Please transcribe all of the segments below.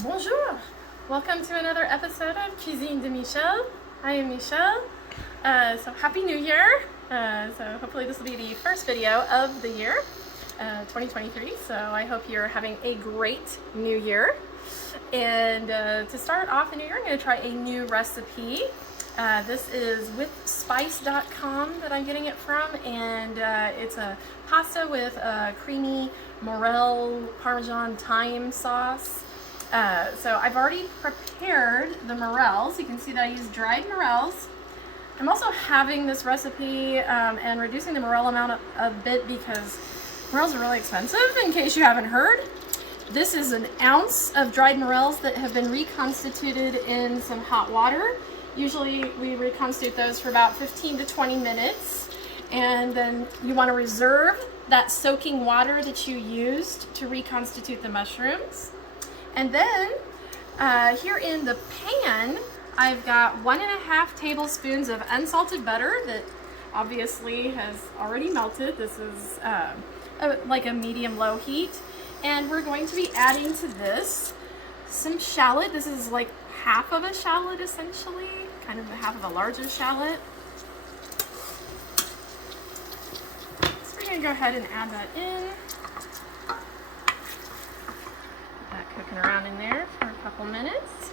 Bonjour! Welcome to another episode of Cuisine de Michel. I am Michelle. So Happy New Year! So hopefully this will be the first video of the year, 2023. So I hope you're having a great new year. And to start off the new year, I'm going to try a new recipe. This is with spice.com that I'm getting it from, and it's a pasta with a creamy Morels Parmesan thyme sauce. So I've already prepared the morels. You can see that I use dried morels. I'm also having this recipe and reducing the morel amount a bit because morels are really expensive, in case you haven't heard. This is an ounce of dried morels that have been reconstituted in some hot water. Usually we reconstitute those for about 15 to 20 minutes. And then you want to reserve that soaking water that you used to reconstitute the mushrooms. And then here in the pan, I've got 1.5 tablespoons of unsalted butter that obviously has already melted. This is like a medium-low heat. And we're going to be adding to this some shallot. This is like half of a shallot essentially, kind of half of a larger shallot. So we're gonna go ahead and add that in. Get that cooking around in there for a couple minutes.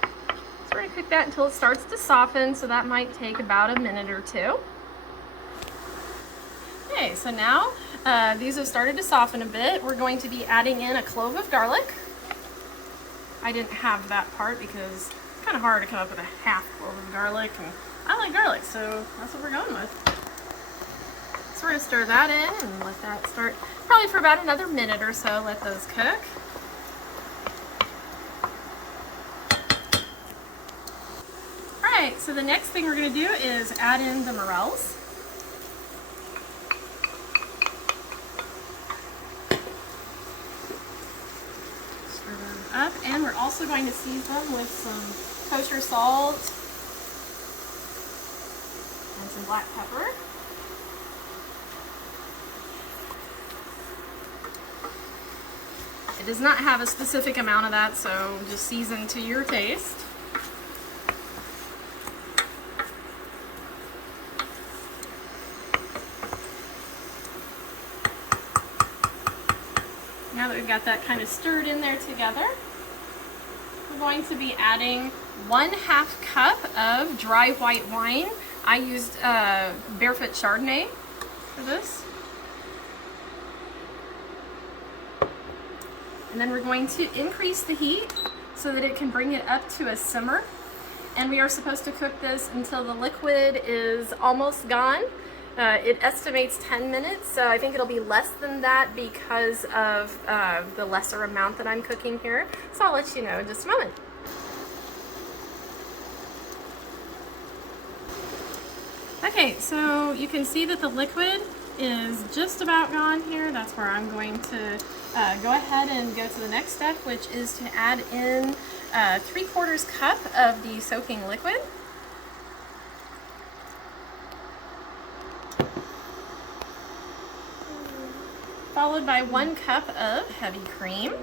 So we're gonna cook that until it starts to soften, so that might take about a minute or two. Okay, so now these have started to soften a bit. We're going to be adding in a clove of garlic. I didn't have that part because it's kind of hard to come up with a half clove of garlic, and I like garlic, so that's what we're going with. So we're going to stir that in and let that start probably for about another minute or so. Let those cook. Alright, so the next thing we're going to do is add in the morels. Up, and we're also going to season them with some kosher salt and some black pepper. It does not have a specific amount of that, so just season to your taste. Now that we've got that kind of stirred in there together, we're going to be adding 1/2 cup of dry white wine. I used Barefoot Chardonnay for this. And then we're going to increase the heat so that it can bring it up to a simmer. And we are supposed to cook this until the liquid is almost gone. It estimates 10 minutes, so I think it'll be less than that because of the lesser amount that I'm cooking here. So I'll let you know in just a moment. Okay, so you can see that the liquid is just about gone here. That's where I'm going to go ahead and go to the next step, which is to add in 3/4 cup of the soaking liquid. Followed by 1 cup of heavy cream.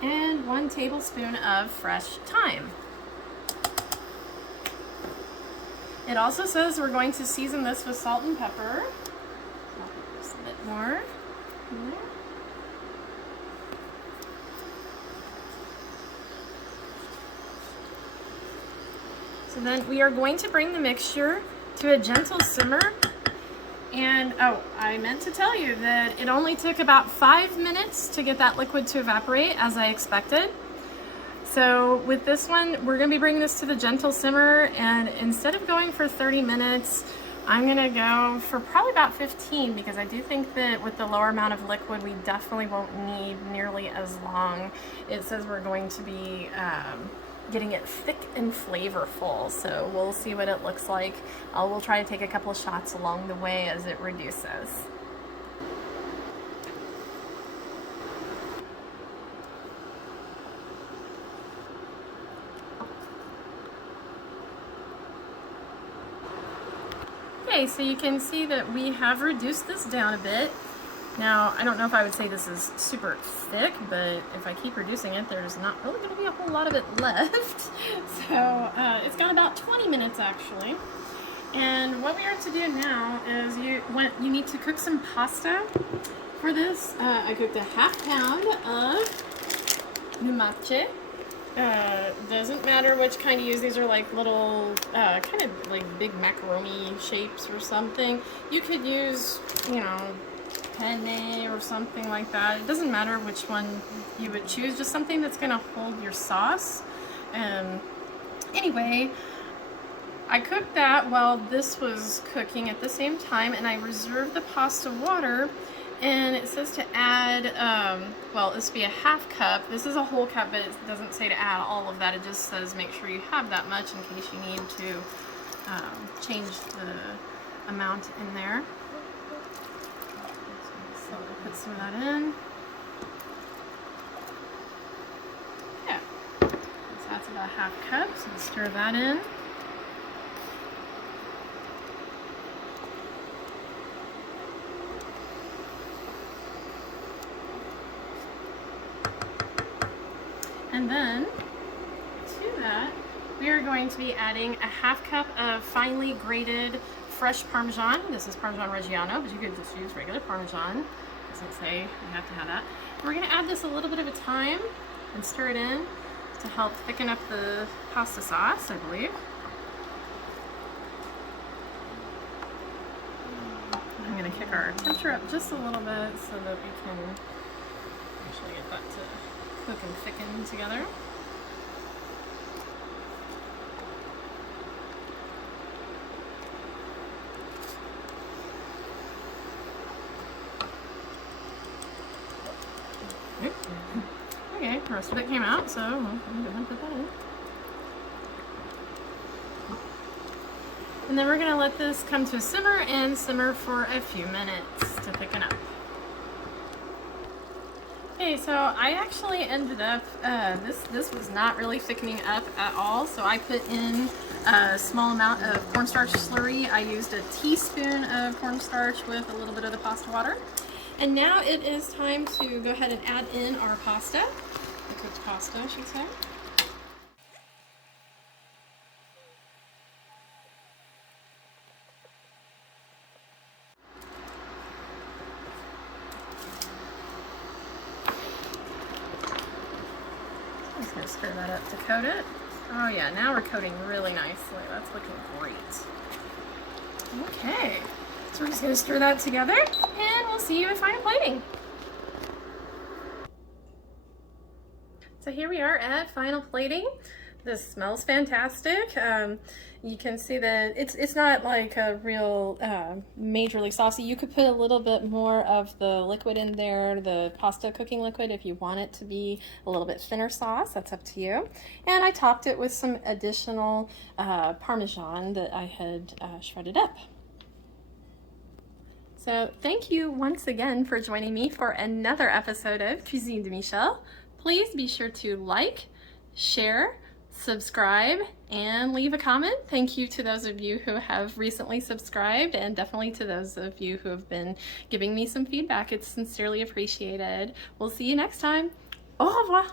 And 1 tablespoon of fresh thyme. It also says we're going to season this with salt and pepper. So I'll put just a bit more in there. So then we are going to bring the mixture to a gentle simmer. And oh, I meant to tell you that it only took about 5 minutes to get that liquid to evaporate, as I expected. So with this one, we're going to be bringing this to the gentle simmer, and instead of going for 30 minutes, I'm going to go for probably about 15, because I do think that with the lower amount of liquid, we definitely won't need nearly as long. It says we're going to be getting it thick and flavorful, so we'll see what it looks like. We'll try to take a couple of shots along the way as it reduces. Okay, so you can see that we have reduced this down a bit. Now, I don't know if I would say this is super thick, but if I keep reducing it, there's not really going to be a whole lot of it left. So it's got about 20 minutes actually. And what we are to do now is you need to cook some pasta. For this, I cooked a ½ pound of lumache. Doesn't matter which kind you use. These are like little, kind of like big macaroni shapes or something. You could use, you know, penne or something like that. It doesn't matter which one you would choose, just something that's going to hold your sauce. Anyway, I cooked that while this was cooking at the same time, and I reserved the pasta water. And it says to add, well, this would be a ½ cup. This is a whole cup, but it doesn't say to add all of that. It just says make sure you have that much in case you need to change the amount in there. So we'll put some of that in. Yeah, so that's about a ½ cup, so we'll stir that in. And then to that, we are going to be adding a ½ cup of finely grated fresh Parmesan. This is Parmesan Reggiano, but you could just use regular Parmesan. It doesn't say you have to have that. We're going to add this a little bit of a time and stir it in to help thicken up the pasta sauce, I believe. I'm going to kick our temperature up just a little bit so that we can actually get that to cook and thicken together. Okay, the rest of it came out, so I'm going to put that in. And then we're going to let this come to a simmer and simmer for a few minutes to thicken up. Okay, so I actually ended up, this was not really thickening up at all, so I put in a small amount of cornstarch slurry. I used a teaspoon of cornstarch with a little bit of the pasta water. And now it is time to go ahead and add in our pasta, the cooked pasta, I should say. I'm just going to stir that up to coat it. Oh yeah, now we're coating really nicely. That's looking great. Okay, so we're just going to stir that together, and we'll see you at final plating. So here we are at final plating. This smells fantastic. You can see that it's not like a real majorly saucy. You could put a little bit more of the liquid in there, the pasta cooking liquid, if you want it to be a little bit thinner sauce. That's up to you. And I topped it with some additional Parmesan that I had shredded up. So thank you once again for joining me for another episode of Cuisine de Michel. Please be sure to like, share, subscribe, and leave a comment. Thank you to those of you who have recently subscribed, and definitely to those of you who have been giving me some feedback. It's sincerely appreciated. We'll see you next time. Au revoir.